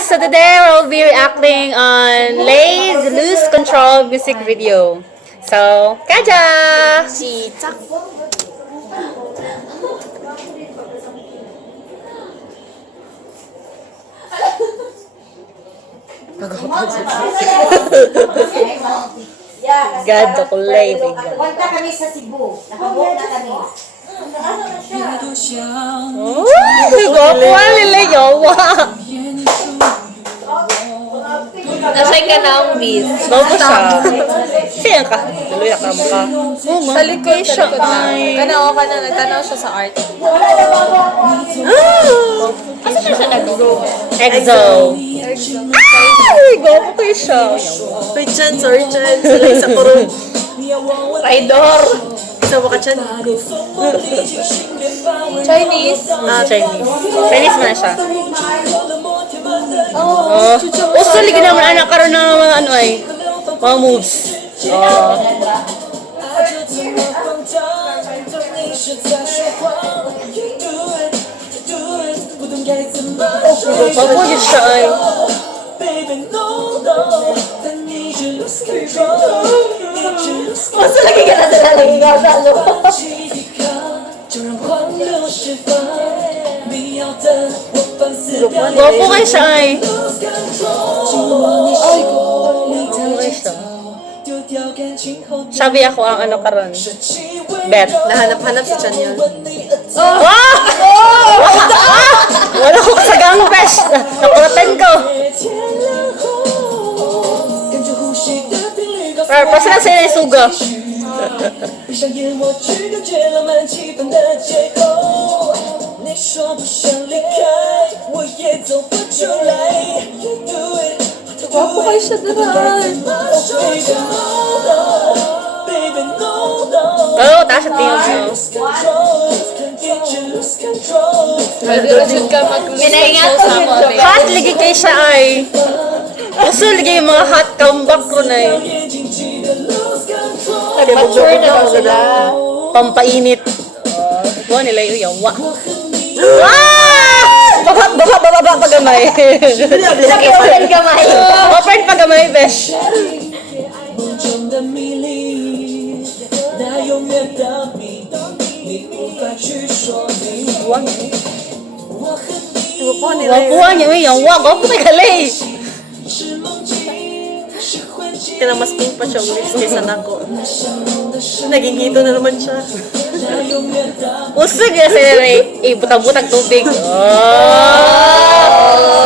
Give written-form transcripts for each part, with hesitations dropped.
guys! So today we'll be reacting on Lay's Lose Control music video. So, kaja! 시작. God, ako Lay. Punta kami sa Cebu. Nakabuok na kami. Oh, gwapo ang Lay, yawa! Nasay ka na ang bis. Gwapo siya. Siya ka. Tuloy ka mo ka. Sa likod siya ay. Kana ka na, nagtanaw siya sa art. Asa siya nag-grow? EXO. Ay, gwapo kayo siya. Uy, Chan, sorry, Chan. Salay sa kurong. Raidor. Isa mo ka, Chan. Chinese. Chinese. Chinese man siya. Oh. Uso, ligi naman anak karoon ng mga ano ay. Mga moves. Oh. Gwapo yun siya ay. Masa lagi ka na sa lalong Gwapo kayo siya ay. Sabi ako ang ano karon. Bet. Nahanap-hanap si Chan yun. Wow! Wala ko sa gangpes. Nakutan ko. Pero pas lang sila yung suga. Gwapo kayo siya doon. Oo, taas ang tingin mo. Pwede na siya ka mag-show sa mo. Hot lagi kayo siya ay. Gusto lagi yung mga hot comeback ko na eh. Mature na daw sila. Pampainit. Buwan nila yung yawa. Baba pagamay. Open kamay. Open pagamay, besh. Wapuan niya yung yawa. Gwapo may galay. Kaya mas pink pa siya lips kaysa nako. Naging hito na naman siya. Usog niya sila na butang-butang tubig.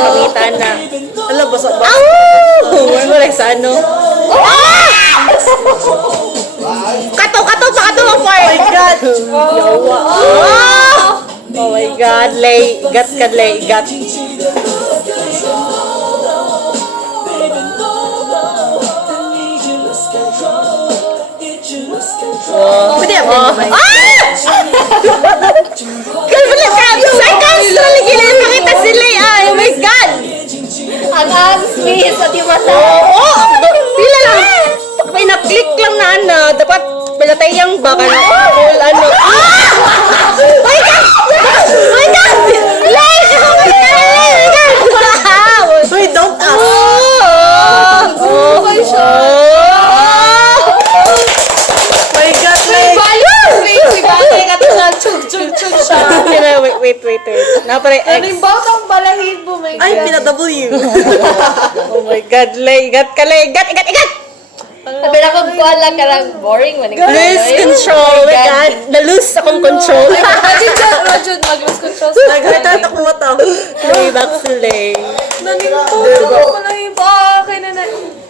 Kamitan na. Alam, basa ba? Huwag mo like sa ano. Kato ang part. My God! Yawa. Oh my God. Lay. Igat ka, Lay. Igat. Pwede ang kamay. Kalbala ka! Seconds na lagi na nakita sila ay! Oh my God! Ang angstis at yung mata. Oo! Pila lang! May na-click lang na ano. Dapat pinatayang baka na all ano. Oh my God! Oh my God! Lay! Oh my God! Oh my God! Wait, don't ask. Oh my God! My God, like... Si Bagay ka ito na chug siya. Wait. Napare X. Ano yung bawang balahibo, my Ay, God. pina-W. Oh my God, Lay. Igat ka, Lay. Igat! Sabi na kong kuala ka lang boring. Lose control. Oh my God. Na-lose akong control. Rajud, mag-lose control sa Naghatat ako mata. Lay back to Lay. Nanintulo balahibo. Kaya na.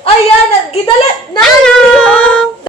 Ayan, gidala. Ano?